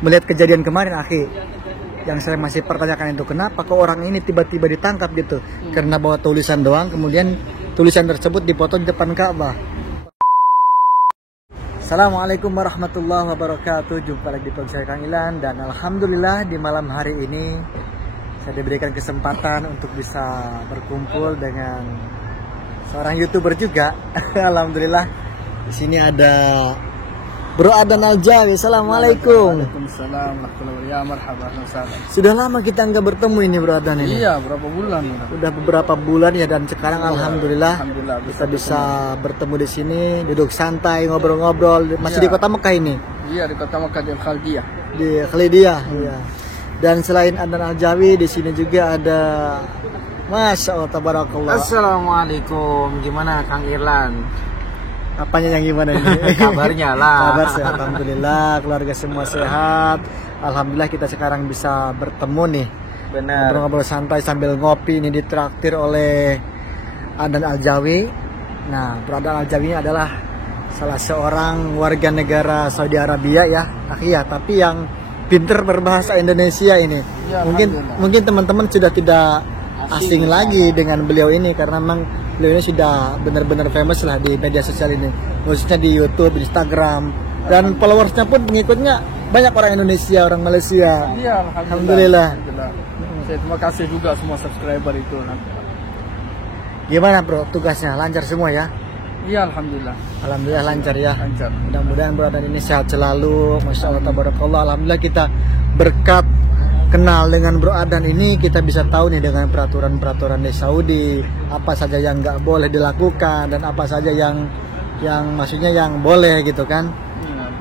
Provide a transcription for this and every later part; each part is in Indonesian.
melihat kejadian kemarin, akhi, yang saya masih pertanyakan itu, kenapa kok orang ini tiba-tiba ditangkap gitu? Karena bawa tulisan doang, kemudian tulisan tersebut dipoto di depan Ka'bah. Assalamualaikum warahmatullahi wabarakatuh. Jumpa lagi di vlog saya Kang Ilan, dan alhamdulillah di malam hari ini saya diberikan kesempatan untuk bisa berkumpul dengan seorang YouTuber juga. Alhamdulillah di sini ada Bro Adan Al-Jawi. Assalamualaikum. Waalaikumsalam warahmatullahi wabarakatuh. Sudah lama kita nggak bertemu ini Bro Adan ini. Iya, berapa bulan? Udah beberapa bulan ya, dan sekarang alhamdulillah kita ketemu. bisa bertemu di sini, duduk santai, ngobrol-ngobrol. Masih di Kota Mekah ini? Iya, di Kota Mekah, di Khalidiyah. Di Khalidiyah, iya. Dan selain Adan Al-Jawi, di sini juga ada Masya Allah, tabarakallah. Assalamualaikum, gimana Kang Irlan? Apanya yang gimana ini? Kabarnya lah. Kabar sehat, alhamdulillah. Keluarga semua sehat. Alhamdulillah kita sekarang bisa bertemu nih. Benar. Ngobrol-ngobrol santai sambil ngopi, ini ditraktir oleh Adan Al-Jawi. Nah, Bro Adan Al-Jawi ini adalah salah seorang warga negara Saudi Arabia ya, akhirnya, tapi yang pinter berbahasa Indonesia ini. Ya, mungkin teman-teman sudah tidak asing lagi dengan beliau ini, karena memang beliau ini sudah benar-benar famous lah di media sosial ini, khususnya di YouTube, Instagram, dan followersnya pun, pengikutnya banyak orang Indonesia, orang Malaysia. Iya, alhamdulillah. Saya terima kasih juga semua subscriber itu. Gimana Bro, tugasnya lancar semua ya? Iya, alhamdulillah. Alhamdulillah lancar ya. Lancar. Mudah-mudahan Bro Adan ini sehat selalu. Masya Allah, tabarakallah. Alhamdulillah kita berkat kenal dengan Bro Adan ini, kita bisa tahu nih dengan peraturan-peraturan di Saudi, apa saja yang nggak boleh dilakukan dan apa saja yang maksudnya yang boleh gitu kan.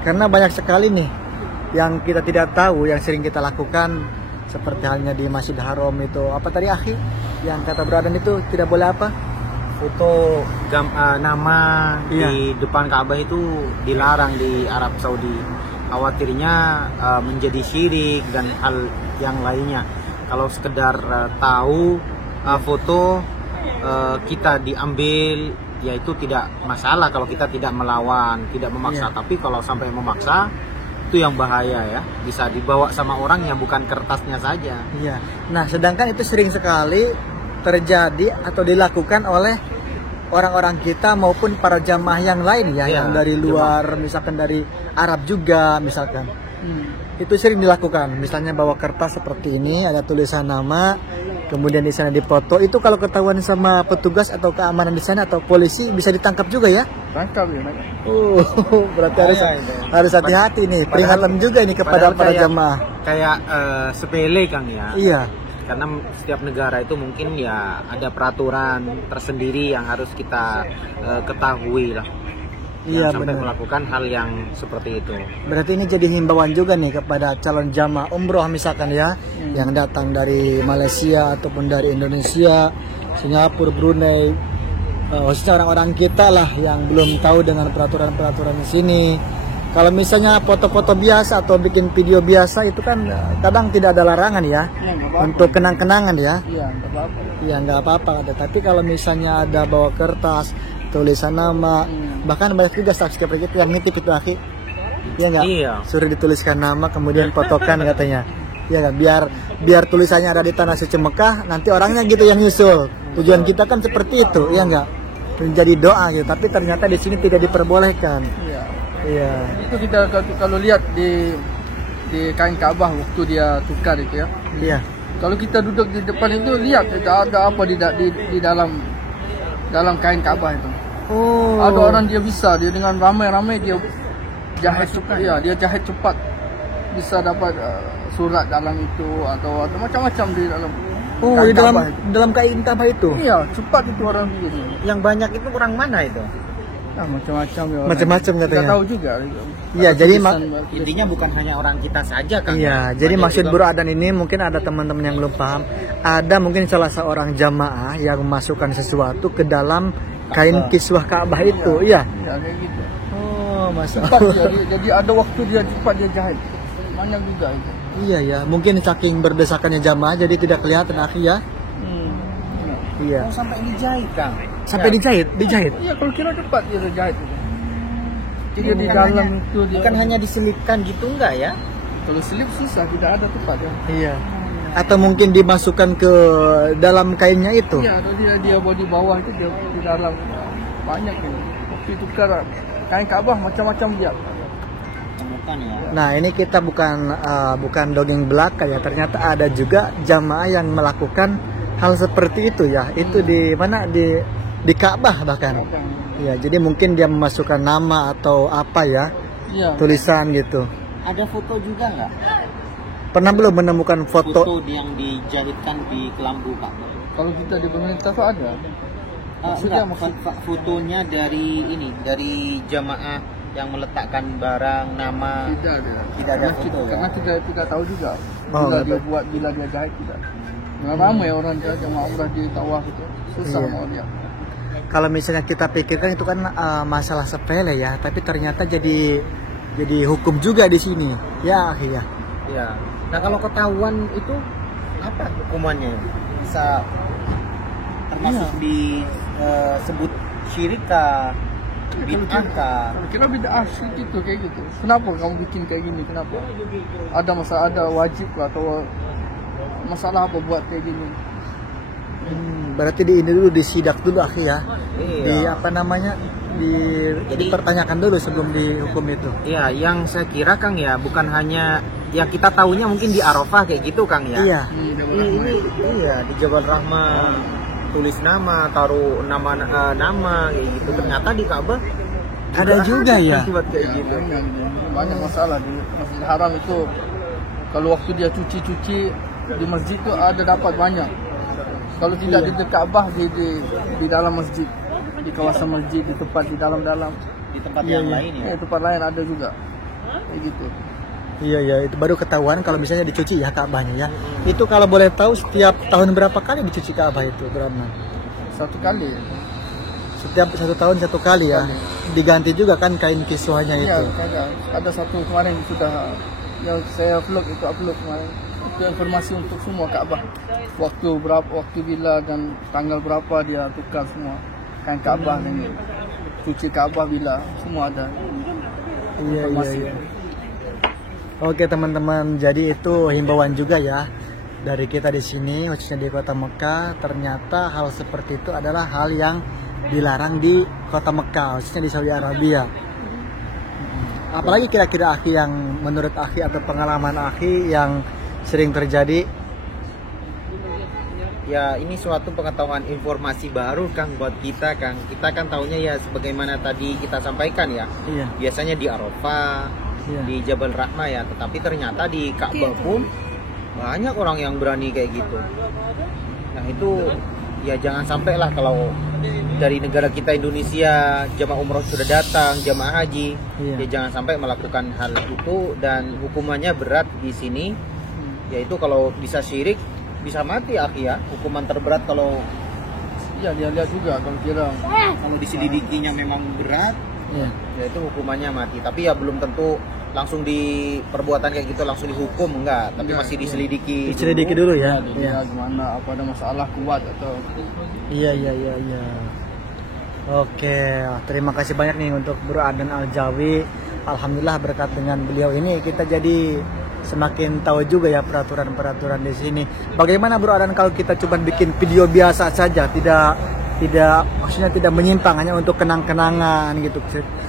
Karena banyak sekali nih yang kita tidak tahu, yang sering kita lakukan, seperti halnya di Masjid Haram itu. Apa tadi akhi yang kata Bro Adan itu tidak boleh apa? Foto nama di depan Ka'bah itu dilarang di Arab Saudi. Khawatirnya menjadi syirik dan hal yang lainnya. Kalau sekedar tahu foto kita diambil, ya itu tidak masalah kalau kita tidak melawan, tidak memaksa. Tapi kalau sampai memaksa, itu yang bahaya ya. Bisa dibawa sama orang yang bukan kertasnya saja. Iya. Nah, sedangkan itu sering sekali terjadi atau dilakukan oleh orang-orang kita maupun para jamaah yang lain ya, yang dari luar, misalkan dari Arab juga misalkan. Itu sering dilakukan, misalnya bawa kertas seperti ini, ada tulisan nama, kemudian di sana dipoto. Itu kalau ketahuan sama petugas atau keamanan di sana atau polisi bisa ditangkap juga ya? Tangkap ya. Berarti harus hati-hati nih, peringatan juga ini kepada para jamaah. Kayak sepele Kang ya. Iya. Karena setiap negara itu mungkin ya ada peraturan tersendiri yang harus kita ketahui lah. Iya, sampai benar. Melakukan hal yang seperti itu. Berarti ini jadi himbauan juga nih kepada calon jamaah umroh misalkan ya, yang datang dari Malaysia ataupun dari Indonesia, Singapura, Brunei, khususnya orang-orang kita lah yang belum tahu dengan peraturan-peraturan di sini. Kalau misalnya foto-foto biasa atau bikin video biasa itu kan kadang tidak ada larangan ya, untuk kenang-kenangan ya. Iya, nggak apa-apa. Iya, nggak apa-apa. Tapi kalau misalnya ada bawa kertas, tulisan nama, bahkan banyak juga subscriber kita yang nitip itu akhi. Iya nggak? Iya. Suruh dituliskan nama kemudian fotokan katanya. Iya nggak? Biar tulisannya ada di tanah suci Mekah, nanti orangnya gitu yang nyusul. Tujuan kita kan seperti itu, iya nggak? Menjadi doa gitu. Tapi ternyata di sini tidak diperbolehkan. Iya. Iya. Itu kita kalau lihat di kain Ka'bah waktu dia tukar itu ya. Iya. Kalau kita duduk di depan itu lihat ada apa di dalam kain Ka'bah itu. Oh. Ada orang dia bisa, dia dengan ramai-ramai dia jahit cepat. Ya, dia jahit cepat. Bisa dapat surat dalam itu atau macam-macam di dalam. Oh, di dalam kain Ka'bah itu. Iya, cepat itu orang begini. Yang banyak itu orang mana itu? Nah, macam-macam ya. Macam-macam katanya. Kita tahu juga. Iya, jadi intinya bukan hanya orang kita saja kan. Iya, jadi maksud Bro Adan ini mungkin ada teman-teman yang belum paham. Ada mungkin salah seorang jamaah yang memasukkan sesuatu ke dalam kain kiswah Ka'bah itu. Iya. Iya, kayak gitu. Oh, Cepat masalah. jadi ada waktu dia cepat dia jahit. Banyak juga itu. Iya ya, mungkin saking berdesakannya jamaah jadi tidak kelihatan akhi ya. Iya. Oh, sampai dijahit Kang. Sampai dijahit. Iya, kalau kira cepat dia jahit. Jadi di dalam itu dia bukan hanya diselipkan gitu enggak ya? Kalau selip susah, tidak ada tempat ya. Iya. Atau mungkin dimasukkan ke dalam kainnya itu. Iya, atau dia bawa di bawah itu, dia di dalam banyak ini. Waktu tukar kain Ka'bah macam-macam dia. Temukan ya. Nah, ini kita bukan dongeng belaka ya. Ternyata ada juga jamaah yang melakukan hal seperti itu ya. Itu di mana, di Ka'bah bahkan. Ya, jadi mungkin dia memasukkan nama atau apa ya. Iya. Tulisan gitu. Ada foto juga nggak? Pernah belum menemukan foto? Yang dijahitkan di kelambu Pak? Kalau kita di pemerintah tuh ada. Maksudnya Fotonya dari jamaah yang meletakkan barang, nama. tidak ada. Tidak ada foto. Karena kita tidak tahu juga. Oh, Bila dia betul. buat, bila dia jahit tidak. Nah, ramai orang jamaah umrah di tawaf itu. Susah Iya. mau lihat. Kalau misalnya kita pikirkan itu kan masalah sepele ya, tapi ternyata jadi hukum juga di sini. Ya, iya. Ya. Nah kalau ketahuan itu apa hukumannya? Bisa termasuk disebut syirik kah? Bid'ah kah? Kalau kira bid'ah syirik itu kayak gitu. Kenapa kamu bikin kayak gini? Kenapa? Ada masalah, ada wajib atau masalah apa buat kayak gini? Berarti di ini dulu disidak dulu akhi ya. Iya. Di apa namanya? Dipertanyakan dulu sebelum dihukum itu. Iya, yang saya kira Kang ya bukan hanya ya kita tahunya mungkin di Arafah kayak gitu Kang ya. Iya. Iya di Jabal Rahmah tulis nama, taruh nama kayak gitu. Ternyata di Ka'bah Ada juga ya. buat kayak gitu. Banyak masalah di Masjidil Haram itu. Kalau waktu dia cuci di masjid itu ada dapat banyak. Kalau tidak di Ka'bah di dalam masjid, di kawasan masjid, di tempat di dalam-dalam, Di tempat yang lain ya. tempat lain ada juga. Kayak gitu. Iya ya, itu baru ketahuan kalau misalnya dicuci ya Ka'bahnya ya. Itu kalau boleh tahu setiap tahun berapa kali dicuci Ka'bah itu, Bro Adnan? Satu kali. Setiap 1 tahun 1 kali ya. Diganti juga kan kain kiswahnya Iya, itu. ada satu kemarin sudah yang saya upload kemarin. Itu informasi untuk semua Ka'bah. Waktu berapa, waktu bila dan tanggal berapa dia tukar semua kain Ka'bah ini. Cuci Ka'bah bila, semua ada. Iya, Informasi. iya. Oke teman-teman, jadi itu himbauan juga ya dari kita di sini, khususnya di Kota Mekah. Ternyata hal seperti itu adalah hal yang dilarang di Kota Mekah, khususnya di Saudi Arabia. Apalagi kira-kira akhi yang menurut akhi atau pengalaman akhi yang sering terjadi? Ya ini suatu pengetahuan informasi baru Kang buat kita Kang. Kita kan taunya ya sebagaimana tadi kita sampaikan ya. Iya. Biasanya di Arafah, Iya. di Jabal Rahmah ya. Tetapi ternyata di Ka'bah pun banyak orang yang berani kayak gitu. Nah itu ya jangan sampai lah kalau dari negara kita Indonesia jamaah umroh sudah datang, jamaah haji, Iya. ya jangan sampai melakukan hal itu dan hukumannya berat di sini. Yaitu kalau bisa syirik bisa mati akhi ya, hukuman terberat kalau Iya, dia lihat juga kalau diselidikinya memang berat Iya. ya itu hukumannya mati. Tapi ya belum tentu langsung di perbuatan kayak gitu langsung dihukum enggak, tapi masih diselidiki Diselidiki dulu ya. dia Iya. gimana, apa ada masalah kuat atau Iya. Oke, terima kasih banyak nih untuk Bro Adnan Al-Jawi. Alhamdulillah berkat dengan beliau ini kita jadi semakin tahu juga ya peraturan-peraturan di sini. Bagaimana Bro Adnan kalau kita coba bikin video biasa saja, tidak maksudnya tidak menyimpang, hanya untuk kenang-kenangan gitu.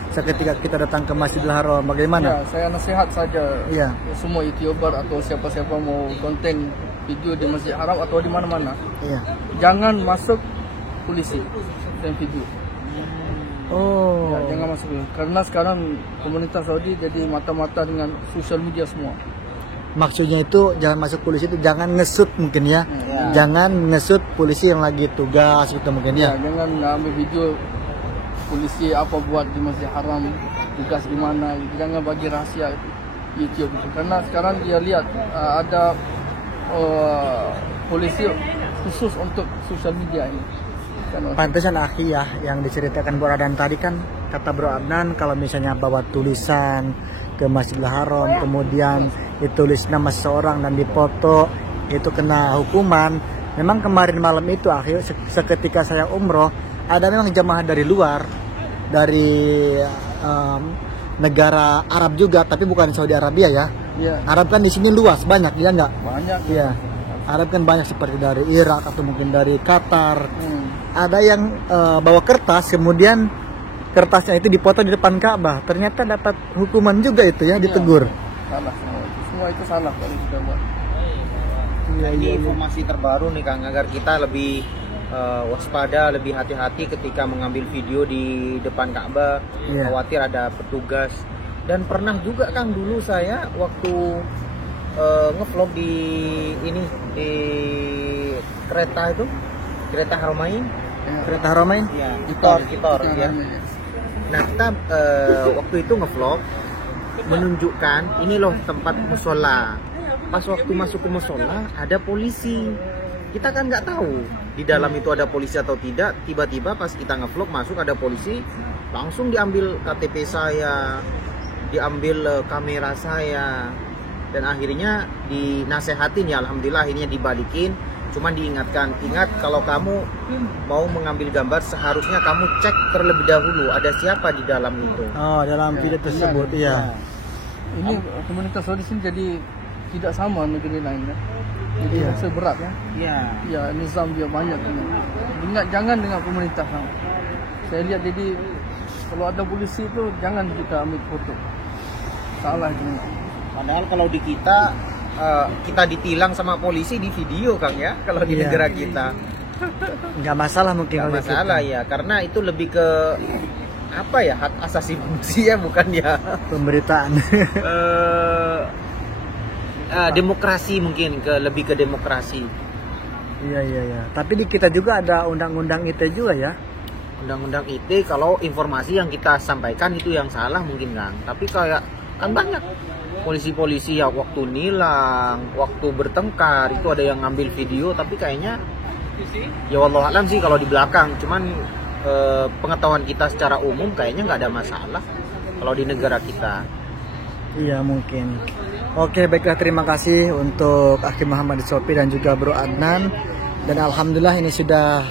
Seketika kita datang ke Masjidil Haram, bagaimana? ya, saya nasihat saja Iya. semua YouTuber atau siapa-siapa mau konten video di Masjid Haram atau di mana-mana, Iya. jangan masuk polisi dan video. Oh. Ya, jangan masuk karena sekarang pemerintah Saudi jadi mata-mata dengan sosial media semua. Maksudnya itu jangan masuk polisi itu jangan ngesut mungkin ya. Jangan ngesut polisi yang lagi tugas gitu mungkin ya. Jangan ambil video polisi apa buat di Masjid Haram, tugas di mana, jangan bagi rahasia YouTube itu. Karena sekarang dia lihat ada polisi khusus untuk sosial media ini. Pantesan akhi ya yang diceritakan Bro Adnan tadi kan, kata Bro Adnan kalau misalnya bawa tulisan ke Masjidil Haram kemudian ditulis nama seseorang dan dipoto itu kena hukuman. Memang kemarin malam itu akhi seketika saya umroh ada memang jamaah dari luar, dari negara Arab juga tapi bukan Saudi Arabia ya, Iya. Arab kan di sini luas, banyak ya nggak? Banyak. Iya. Arab kan banyak seperti dari Irak atau mungkin dari Qatar. Ada yang bawa kertas, kemudian kertasnya itu dipotong di depan Ka'bah. Ternyata dapat hukuman juga itu ya, ditegur. Salah semua itu. Semua itu salah kalau kita buat. Ini informasi terbaru nih Kang, agar kita lebih waspada, lebih hati-hati ketika mengambil video di depan Ka'bah. Iya. Khawatir ada petugas. Dan pernah juga Kang, dulu saya waktu ngevlog di kereta itu, kereta Haramain. Kereta Haramain? Iya, Kitor ya. Nah, kita waktu itu ngevlog menunjukkan ini loh tempat musola. Pas waktu masuk ke musola ada polisi. Kita kan nggak tahu di dalam itu ada polisi atau tidak. Tiba-tiba pas kita ngevlog masuk ada polisi, langsung diambil KTP saya, diambil kamera saya, dan akhirnya dinasehatin ya, alhamdulillah akhirnya dibalikin. Cuman diingatkan, ingat kalau kamu mau mengambil gambar seharusnya kamu cek terlebih dahulu ada siapa di dalam itu. Oh, dalam video tersebut, iya. Ini komunitas Saudi sini jadi tidak sama negeri lain ya. Jadi rasa berat ya. Iya. Ya, nizam dia banyak ini. Ingat jangan dengan pemerintah sama. Saya lihat jadi kalau ada polisi itu jangan kita ambil foto. Salah itu. Padahal kalau di kita ditilang sama polisi di video Kang ya, kalau di negara kita. Nggak masalah mungkin. Nggak kalau masalah gitu. ya, karena itu lebih ke apa ya, hak asasi manusia bukan ya Pemberitaan. Demokrasi, mungkin lebih ke demokrasi. Iya. Tapi di kita juga ada undang-undang ITE juga ya. Undang-undang ITE kalau informasi yang kita sampaikan itu yang salah mungkin Kang. Tapi kayak kan banyak polisi-polisi ya waktu nilang, waktu bertengkar itu ada yang ngambil video, tapi kayaknya ya wallahu alam sih kalau di belakang. Cuman pengetahuan kita secara umum kayaknya nggak ada masalah kalau di negara kita. Iya mungkin. Oke, baiklah, terima kasih untuk Akhi Muhammad Sopi dan juga Bro Adnan. Dan alhamdulillah ini sudah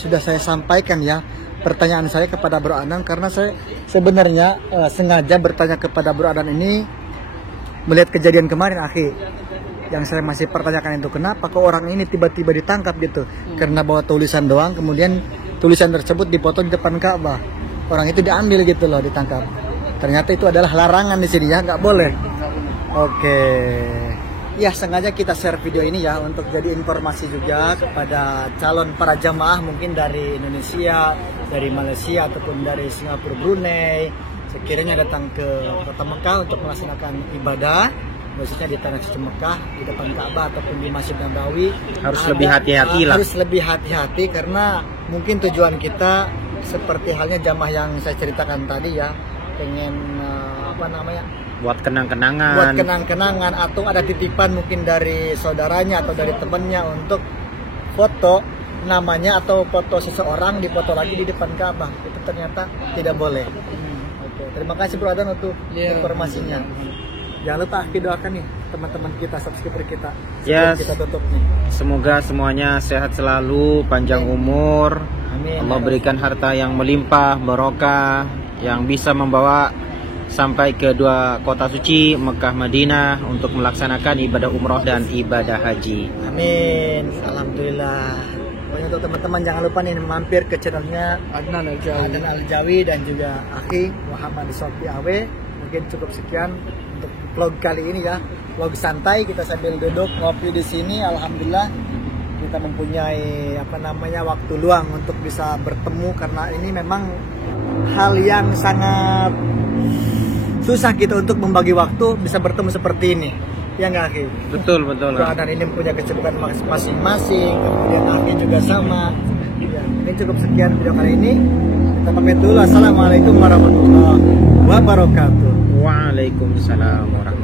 sudah saya sampaikan ya pertanyaan saya kepada Bro Adnan, karena saya sebenarnya sengaja bertanya kepada Bro Adnan ini melihat kejadian kemarin Akhi. Yang saya masih pertanyakan itu kenapa kok orang ini tiba-tiba ditangkap gitu. Karena bawa tulisan doang, kemudian tulisan tersebut dipotong di depan Ka'bah. Orang itu diambil gitu loh, ditangkap. Ternyata itu adalah larangan di sini ya, nggak boleh. Oke, ya sengaja kita share video ini ya untuk jadi informasi juga kepada calon para jamaah mungkin dari Indonesia, dari Malaysia ataupun dari Singapura, Brunei, sekiranya datang ke Kota Mekah untuk melaksanakan ibadah, khususnya di Tanah Suci Mekah, di depan Ka'bah ataupun di Masjid Nabawi. Harus lebih hati-hati lah. Harus lebih hati-hati karena mungkin tujuan kita seperti halnya jamaah yang saya ceritakan tadi ya, pengen buat kenang-kenangan atau ada titipan mungkin dari saudaranya atau dari temannya untuk foto namanya atau foto seseorang dipoto lagi di depan Ka'bah, itu ternyata tidak boleh. Oke, terima kasih Bro Adnan untuk informasinya. Jangan lupa doakan nih teman-teman kita, subscriber kita sebelum kita tutup nih. Semoga semuanya sehat selalu, panjang umur. Amin. Allah berikan harta yang melimpah, barokah, yang bisa membawa sampai ke dua kota suci Mekah Madinah untuk melaksanakan ibadah umroh dan ibadah haji. Amin. Alhamdulillah. Pokoknya untuk teman-teman jangan lupa nih mampir ke channelnya Adnan Al-Jawi dan juga Akhi Muhammad Sopi Awe. Mungkin cukup sekian untuk vlog kali ini ya. Vlog santai, kita sambil duduk ngopi di sini. Alhamdulillah kita mempunyai waktu luang untuk bisa bertemu, karena ini memang hal yang sangat susah kita untuk membagi waktu bisa bertemu seperti ini, ya nggak Akhi? Betul. Bro Adnan ini punya kesibukan masing-masing, kemudian Akhi juga sama. Ya, ini cukup sekian video kali ini. Kita pamit dulu. Assalamualaikum warahmatullahi wabarakatuh. Waalaikumsalam warahmatullahi wabarakatuh.